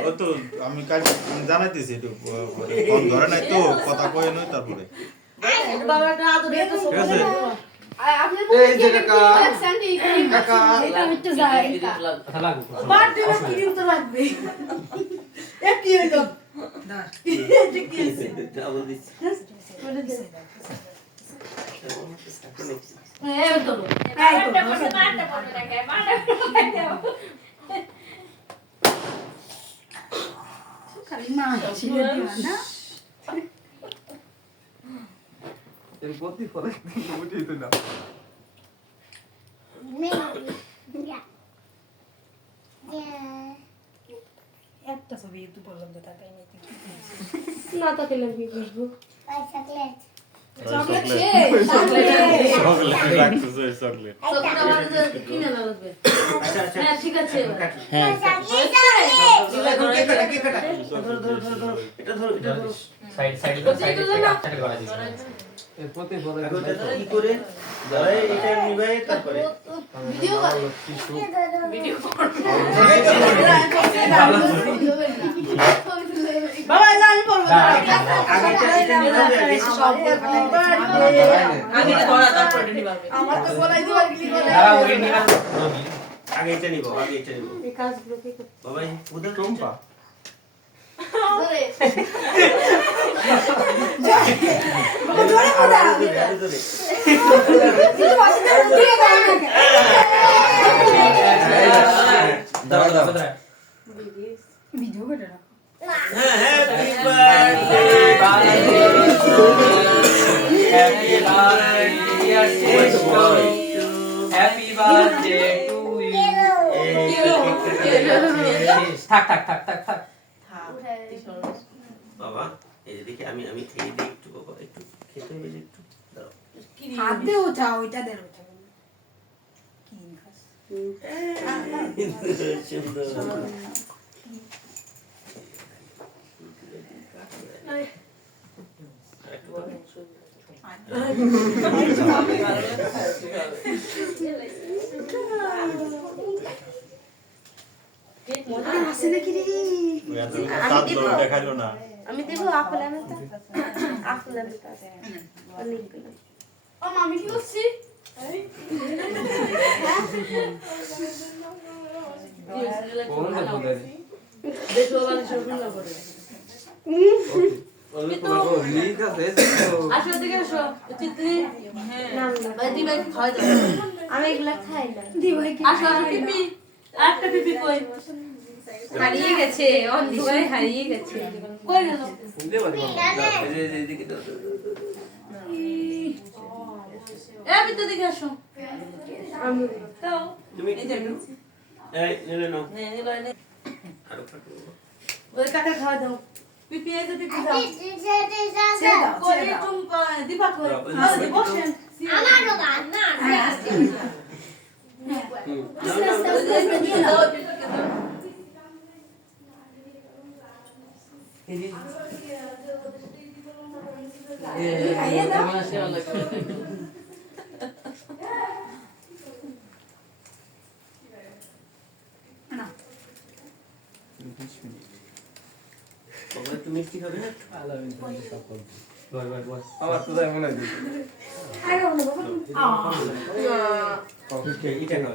ও তো আমি কাজ জানাইতেছি একটু ফোন ধরে নাই তো কথা কয়ে নই তারপরে বাবাটা আদর এত ঠিক আছে এই যে কাকা কাকা এটা মিটতে যায় বার্থডে না কি তো লাগবে এ কি হলো না এটা কি আছে ডাবল দিস বলে দিছে এই তো মারতে পড়ে থাকে খালি মা ছিল না এর গতি ফলে উঠেই তো না একটা ছবি একটু বললাম তো তাকাই নাই না তাকে লাগবে করবো চকলেট চকলেট রাখতেছে চকলেট চকলেট আমাদের কিনে না লাগবে আচ্ছা আচ্ছা হ্যাঁ ঠিক আছে হ্যাঁ এটা ধরো সাইডে চাকরি করা দিছে এর প্রতি ফলে কি করে দাঁড়াই এটা নিবে তারপরে ভিডিও কর ভিডিও কর বাবা এটা আমি পড়ব আগে এটা নিবে বেশি সব আমি পড়া তারপর এটা নিবা আমার তো বলাই দিবা কি বলে দাঁড়া ওকে নিবা আগে এটা নিব এই কাজগুলো কি করতে বাবা ওদের টম্পা ধরে জোরে কথা জোরে কিছু বাসে দিয়ে দাও দাও দাও ভিডিও করে না happy happy birthday to you থাক বাবা এই যে দেখি আমি খেয়ে দিই একটু বাবা একটু খেতে হবে একটু দাও হাত দিয়ে উঠাও ওইটা দেন উঠাও কি খাস সুন্দর আসে নাকি রে ওই এত কাঁদলো দেখাইলো না আমি দেবো আপেল আনতে আপেল আনতে অনেকগুলো ও মামি কি করছিস কোন বলে দেখো বাবা সব না করে ওই তো লিক আছে তো আসো দিকে আসো চিতলি না ভাই দি ভাই খাওয়া দাও আমি এগুলা খাই না দি ভাই কি আসো পিপি একটা পিপি কই হারিয়ে গেছে অন্ধকারে হারিয়ে গেছে কই গেল ফুলে বাড়ি এই দিকে দাও এ পিতে দিকে আসো আমি দাও তুমি এই যে এই নিলে নাও নে এলো নে আরো কাটো ওই কাকা খাওয়া দাও পিপি এই যে পিপি দাও ছেড়ে দাও কই তুমি দিবা কই বসেন আমার দোকান না বাবা তুমি মিষ্টি খাবে না আমার তো তাই মনে হয় আরে বাবা এটা নাও